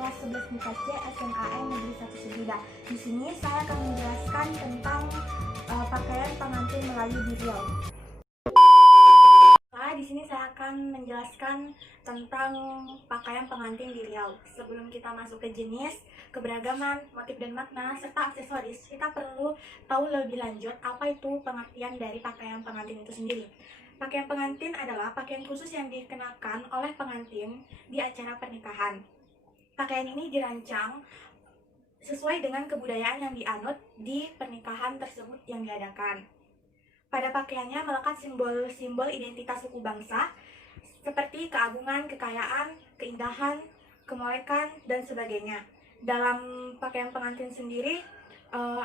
kelas 11 MIPA C SMAN Negeri 1 Sebida. Di sini saya akan menjelaskan tentang pakaian pengantin Melayu di Riau. Di sini saya akan menjelaskan tentang pakaian pengantin di Riau. Sebelum kita masuk ke jenis, keberagaman, motif dan makna, serta aksesoris, kita perlu tahu lebih lanjut apa itu pengertian dari pakaian pengantin itu sendiri. Pakaian pengantin adalah pakaian khusus yang dikenakan oleh pengantin di acara pernikahan. Pakaian ini dirancang sesuai dengan kebudayaan yang dianut di pernikahan tersebut yang diadakan. Pada pakaiannya melekat simbol-simbol identitas suku bangsa seperti keagungan, kekayaan, keindahan, kemolekan, dan sebagainya. Dalam pakaian pengantin sendiri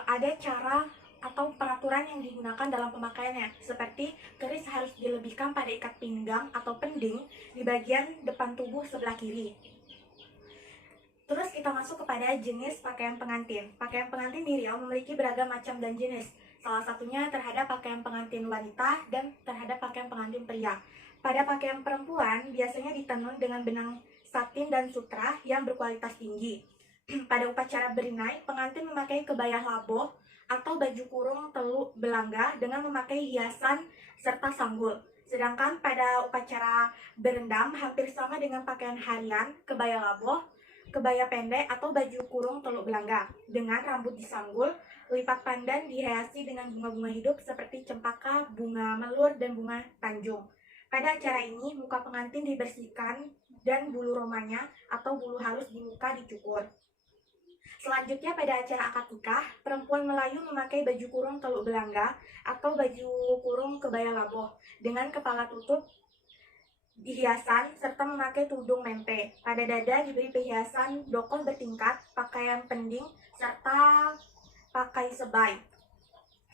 ada cara atau peraturan yang digunakan dalam pemakaiannya, seperti keris harus dilebihkan pada ikat pinggang atau pending di bagian depan tubuh sebelah kiri. Terus kita masuk kepada jenis pakaian pengantin. Pakaian pengantin di Riau memiliki beragam macam dan jenis. Salah satunya terhadap pakaian pengantin wanita dan terhadap pakaian pengantin pria. Pada pakaian perempuan biasanya ditenun dengan benang satin dan sutra yang berkualitas tinggi. Pada upacara berinai, pengantin memakai kebaya laboh atau baju kurung teluk belangga dengan memakai hiasan serta sanggul. Sedangkan pada upacara berendam hampir sama dengan pakaian harian, kebaya laboh, kebaya pendek atau baju kurung teluk belangga dengan rambut disanggul, lipat pandan dihiasi dengan bunga-bunga hidup seperti cempaka, bunga melur, dan bunga tanjung. Pada acara ini, muka pengantin dibersihkan dan bulu romanya atau bulu halus di muka dicukur. Selanjutnya pada acara akad nikah, perempuan Melayu memakai baju kurung teluk belangga atau baju kurung kebaya laboh dengan kepala tutup hiasan serta memakai tudung mente. Pada dada diberi perhiasan dokol bertingkat, pakaian pending, serta pakai sebai.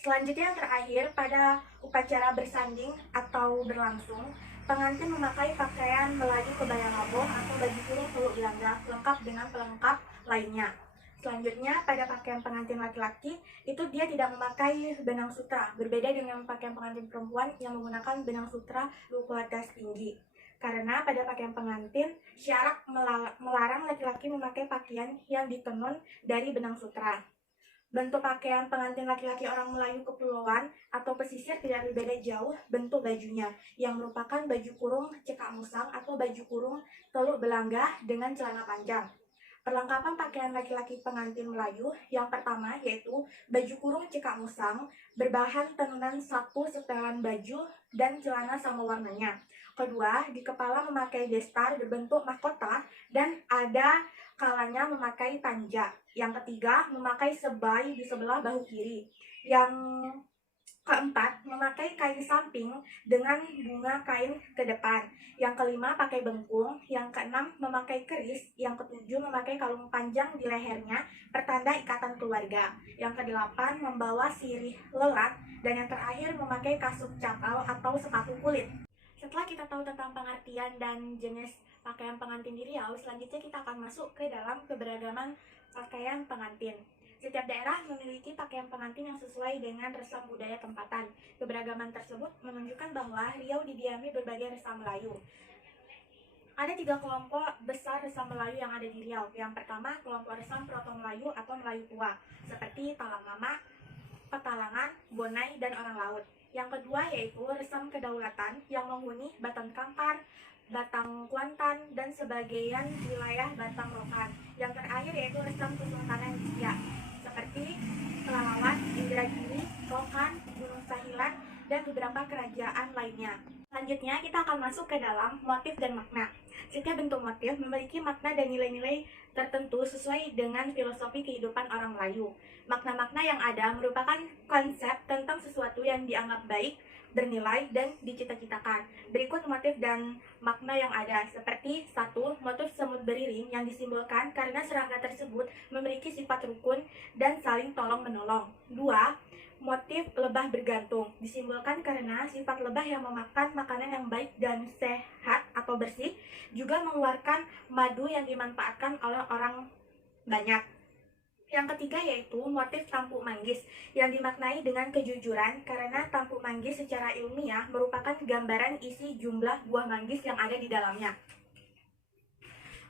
Selanjutnya yang terakhir, pada upacara bersanding atau berlangsung, pengantin memakai pakaian Melayu kebaya laboh atau baju kurung teluk belangga lengkap dengan pelengkap lainnya. Selanjutnya pada pakaian pengantin laki-laki itu dia tidak memakai benang sutra, berbeda dengan pakaian pengantin perempuan yang menggunakan benang sutra berkualitas tinggi. Karena pada pakaian pengantin syarak melarang laki-laki memakai pakaian yang ditenun dari benang sutra. Bentuk pakaian pengantin laki-laki orang Melayu kepulauan atau pesisir tidak berbeda jauh bentuk bajunya, yang merupakan baju kurung cekak musang atau baju kurung teluk belangga dengan celana panjang. Perlengkapan pakaian laki-laki pengantin Melayu yang pertama yaitu baju kurung cekak musang berbahan tenunan satu setelan baju dan celana sama warnanya. Kedua, di kepala memakai destar berbentuk mahkota dan ada kalanya memakai tanja. Yang ketiga, memakai sebai di sebelah bahu kiri. Yang keempat, memakai kain samping dengan bunga kain ke depan. Yang kelima, pakai bengkung. Yang keenam, memakai keris. Yang ketujuh, memakai kalung panjang di lehernya, pertanda ikatan keluarga. Yang kedelapan, membawa sirih lelat. Dan yang terakhir, memakai kasut cakal atau sepatu kulit. Setelah kita tahu tentang pengertian dan jenis pakaian pengantin di Riau, selanjutnya kita akan masuk ke dalam keberagaman pakaian pengantin. Setiap daerah memiliki pakaian pengantin yang sesuai dengan resam budaya tempatan. Keberagaman tersebut menunjukkan bahwa Riau didiami berbagai resam Melayu. Ada 3 kelompok besar resam Melayu yang ada di Riau. Yang pertama, kelompok resam Proto Melayu atau Melayu tua, seperti Talang Mama, Petalangan, Bonai, dan orang laut. Yang kedua yaitu resam kedaulatan yang menghuni Batang Kampar, Batang Kuantan, dan sebagian wilayah Batang Rokan. Yang terakhir yaitu resam Kesultanan Siak, seperti Pelalawan, Indragiri, Rokan, Gunung Sahilan, dan beberapa kerajaan lainnya. Selanjutnya kita akan masuk ke dalam motif dan makna. Setiap bentuk motif memiliki makna dan nilai-nilai tertentu sesuai dengan filosofi kehidupan orang Melayu. Makna-makna yang ada merupakan konsep tentang sesuatu yang dianggap baik, bernilai, dan dicita-citakan. Berikut motif dan makna yang ada, seperti 1. Motif semut beriring yang disimbolkan karena serangga tersebut memiliki sifat rukun dan saling tolong-menolong. 2. Motif lebah bergantung disimbolkan karena sifat lebah yang memakan makanan yang baik dan sehat atau bersih, juga mengeluarkan madu yang dimanfaatkan oleh orang banyak. Yang ketiga yaitu motif tampuk manggis yang dimaknai dengan kejujuran karena tampuk manggis secara ilmiah merupakan gambaran isi jumlah buah manggis yang ada di dalamnya.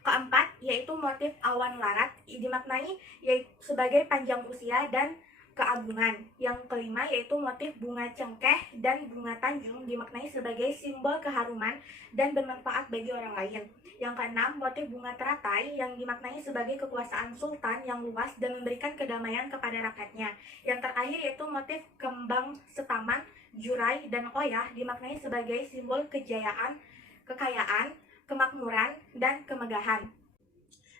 Keempat, yaitu motif awan larat, dimaknai yaitu sebagai panjang usia dan keagungan. Yang kelima, yaitu motif bunga cengkeh dan bunga tanjung, dimaknai sebagai simbol keharuman dan bermanfaat bagi orang lain. Yang keenam, motif bunga teratai yang dimaknai sebagai kekuasaan sultan yang luas dan memberikan kedamaian kepada rakyatnya. Yang terakhir yaitu motif kembang setaman, jurai, dan oyah, dimaknai sebagai simbol kejayaan, kekayaan, kemakmuran, dan kemegahan.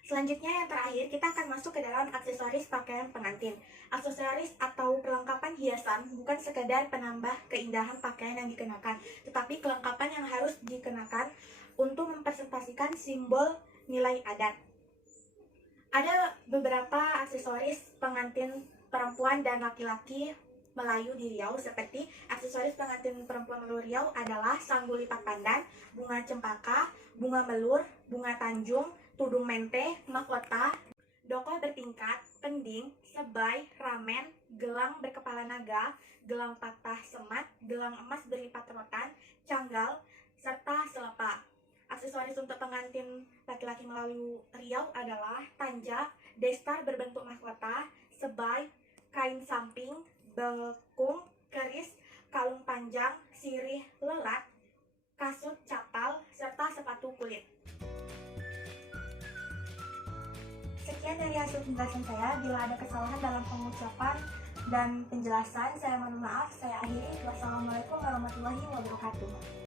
Selanjutnya yang terakhir, kita akan masuk ke dalam aksesoris pakaian pengantin. Aksesoris atau perlengkapan hiasan bukan sekedar penambah keindahan pakaian yang dikenakan, tetapi kelengkapan yang harus dikenakan untuk mempresentasikan simbol nilai adat. Ada beberapa aksesoris pengantin perempuan dan laki-laki Melayu di Riau, seperti aksesoris pengantin perempuan Melayu Riau adalah sanggul lipat pandan, bunga cempaka, bunga melur, bunga tanjung, tudung mente, mahkota, doko bertingkat, pending, sebai, ramen, gelang berkepala naga, gelang patah semat, gelang emas berlipat rotan, canggal, serta selepa. Aksesoris untuk pengantin laki-laki Melayu Riau adalah tanja, destar berbentuk mahkota, sebai, kain samping, belkung, keris, kalung panjang, sirih lelat, kasut capal, serta sepatu kulit. Sekian dari hasil penjelasan saya. Bila ada kesalahan dalam pengucapan dan penjelasan, saya mohon maaf. Saya akhiri. Wassalamualaikum warahmatullahi wabarakatuh.